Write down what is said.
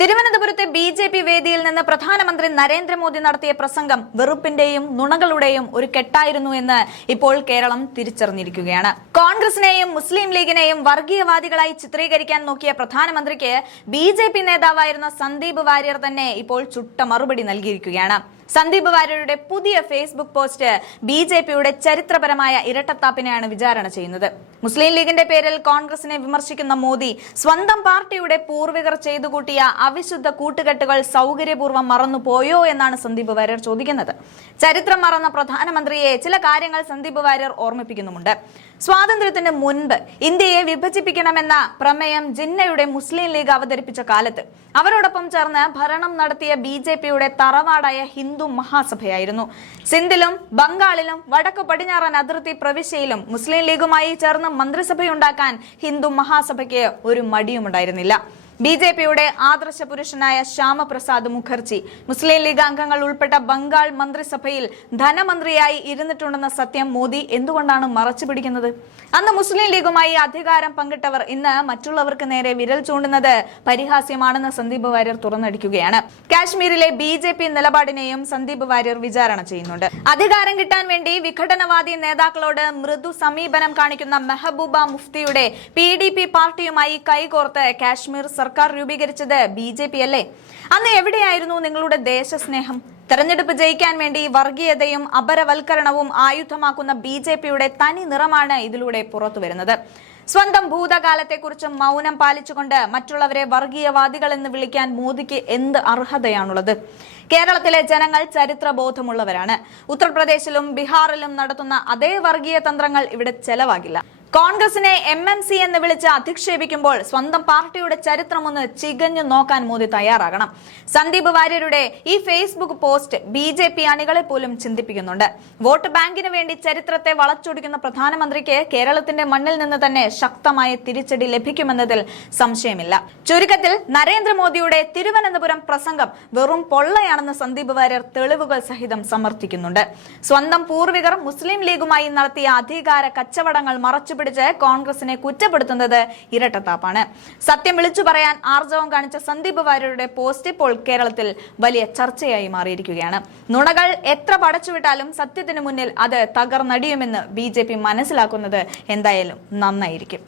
തിരുവനന്തപുരത്തെ ബി.ജെ.പി. വേദിയിൽ നിന്ന് പ്രധാനമന്ത്രി നരേന്ദ്രമോദി നടത്തിയ പ്രസംഗം വെറുപ്പിന്റെയും നുണകളുടെയും ഒരു കെട്ടായിരുന്നു എന്ന് ഇപ്പോൾ കേരളം തിരിച്ചറിഞ്ഞിരിക്കുകയാണ്. കോൺഗ്രസിനെയും മുസ്ലിം ലീഗിനെയും വർഗീയവാദികളായി ചിത്രീകരിക്കാൻ നോക്കിയ പ്രധാനമന്ത്രിക്ക് ബി.ജെ.പി. നേതാവായിരുന്ന സന്ദീപ് വാര്യർ തന്നെ ഇപ്പോൾ ചുട്ട മറുപടി നൽകിയിരിക്കുകയാണ്. സന്ദീപ് വാര്യരുടെ പുതിയ ഫേസ്ബുക്ക് പോസ്റ്റ് ബി.ജെ.പിയുടെ ചരിത്രപരമായ ഇരട്ടത്താപ്പിനെയാണ് വിചാരണ ചെയ്യുന്നത്. മുസ്ലിം ലീഗിന്റെ പേരിൽ കോൺഗ്രസിനെ വിമർശിക്കുന്ന മോദി സ്വന്തം പാർട്ടിയുടെ പൂർവികർ ചെയ്തുകൂട്ടിയ അവിശുദ്ധ കൂട്ടുകെട്ടുകൾ സൗകര്യപൂർവ്വം മറന്നുപോയോ എന്നാണ് സന്ദീപ് വാര്യർ ചോദിക്കുന്നത്. ചരിത്രം മറന്ന പ്രധാനമന്ത്രിയെ ചില കാര്യങ്ങൾ സന്ദീപ് വാര്യർ ഓർമ്മിപ്പിക്കുന്നുമുണ്ട്. സ്വാതന്ത്ര്യത്തിന് മുൻപ് ഇന്ത്യയെ വിഭജിപ്പിക്കണമെന്ന പ്രമേയം ജിന്നയുടെ മുസ്ലിം ലീഗ് അവതരിപ്പിച്ച കാലത്ത് അവരോടൊപ്പം ചേർന്ന് ഭരണം നടത്തിയ ബി.ജെ.പിയുടെ തറവാടായ ഹിന്ദു മഹാസഭയായിരുന്നു. സിന്ധിലും ബംഗാളിലും വടക്കു പടിഞ്ഞാറൻ അതിർത്തി പ്രവിശ്യയിലും മുസ്ലിം ലീഗുമായി ചേർന്ന് മന്ത്രിസഭയുണ്ടാക്കാൻ ഹിന്ദു മഹാസഭയ്ക്ക് ഒരു മടിയുമുണ്ടായിരുന്നില്ല. ബി.ജെ.പിയുടെ ആദർശ പുരുഷനായ ശ്യാമപ്രസാദ് മുഖർജി മുസ്ലിം ലീഗ് അംഗങ്ങൾ ഉൾപ്പെട്ട ബംഗാൾ മന്ത്രിസഭയിൽ ധനമന്ത്രിയായി ഇരുന്നിട്ടുണ്ടെന്ന സത്യം മോദി എന്തുകൊണ്ടാണ് മറച്ചുപിടിക്കുന്നത്? അന്ന് മുസ്ലിം ലീഗുമായി അധികാരം പങ്കിട്ടവർ ഇന്ന് മറ്റുള്ളവർക്ക് നേരെ വിരൽ ചൂണ്ടുന്നത് പരിഹാസ്യമാണെന്ന് സന്ദീപ് വാര്യർ തുറന്നടിക്കുകയാണ്. കാശ്മീരിലെ ബി.ജെ.പി. നിലപാടിനെയും സന്ദീപ് വാര്യർ വിചാരണ ചെയ്യുന്നുണ്ട്. അധികാരം കിട്ടാൻ വേണ്ടി വിഘടനവാദി നേതാക്കളോട് മൃദു സമീപനം കാണിക്കുന്ന മെഹബൂബ മുഫ്തിയുടെ PDP പാർട്ടിയുമായി കൈകോർത്ത് കാശ്മീർ സർക്കാർ രൂപീകരിച്ചത് ബി.ജെ.പി. അല്ലേ? അന്ന് എവിടെയായിരുന്നു നിങ്ങളുടെ ദേശസ്നേഹം? തെരഞ്ഞെടുപ്പ് ജയിക്കാൻ വേണ്ടി വർഗീയതയും അപരവൽക്കരണവും ആയുധമാക്കുന്ന ബി.ജെ.പിയുടെ തനി നിറമാണ് ഇതിലൂടെ പുറത്തുവരുന്നത്. സ്വന്തം ഭൂതകാലത്തെക്കുറിച്ച് മൗനം പാലിച്ചുകൊണ്ട് മറ്റുള്ളവരെ വർഗീയവാദികൾ എന്ന് വിളിക്കാൻ മോദിക്ക് എന്ത് അർഹതയാണുള്ളത്? കേരളത്തിലെ ജനങ്ങൾ ചരിത്രബോധമുള്ളവരാണ്. ഉത്തർപ്രദേശിലും ബീഹാറിലും നടത്തുന്ന അതേ വർഗീയ തന്ത്രങ്ങൾ ഇവിടെ ചെലവാകില്ല. കോൺഗ്രസിനെ MMC എന്ന് വിളിച്ച് അധിക്ഷേപിക്കുമ്പോൾ സ്വന്തം പാർട്ടിയുടെ ചരിത്രമൊന്ന് ചികഞ്ഞു നോക്കാൻ മോദി തയ്യാറാകണം. സന്ദീപ് വാര്യരുടെ ഈ ഫേസ്ബുക്ക് പോസ്റ്റ് ബി.ജെ.പി. അണികളെ പോലും ചിന്തിപ്പിക്കുന്നുണ്ട്. വോട്ട് ബാങ്കിന് വേണ്ടി ചരിത്രത്തെ വളച്ചൊടിക്കുന്ന പ്രധാനമന്ത്രിക്ക് കേരളത്തിന്റെ മണ്ണിൽ നിന്ന് തന്നെ ശക്തമായ തിരിച്ചടി ലഭിക്കുമെന്നതിൽ സംശയമില്ല. ചുരുക്കത്തിൽ നരേന്ദ്രമോദിയുടെ തിരുവനന്തപുരം പ്രസംഗം വെറും പൊള്ളയാണെന്ന് സന്ദീപ് വാര്യർ തെളിവുകൾ സഹിതം സമർത്ഥിക്കുന്നുണ്ട്. സ്വന്തം പൂർവികർ മുസ്ലിം ലീഗുമായി നടത്തിയ അധികാര കച്ചവടങ്ങൾ മറച്ചു കോൺഗ്രസിനെ കുറ്റപ്പെടുത്തുന്നത് ഇരട്ടത്താപ്പാണ്. സത്യം വിളിച്ചു പറയാൻ ആർജവം കാണിച്ച സന്ദീപ് വാര്യരുടെ പോസ്റ്റ് ഇപ്പോൾ കേരളത്തിൽ വലിയ ചർച്ചയായി മാറിയിരിക്കുകയാണ്. നുണകൾ എത്ര പടച്ചുവിട്ടാലും സത്യത്തിന് മുന്നിൽ അത് തകർന്നടിയുമെന്ന് ബി.ജെ.പി. മനസ്സിലാക്കുന്നത് എന്തായാലും നന്നായിരിക്കും.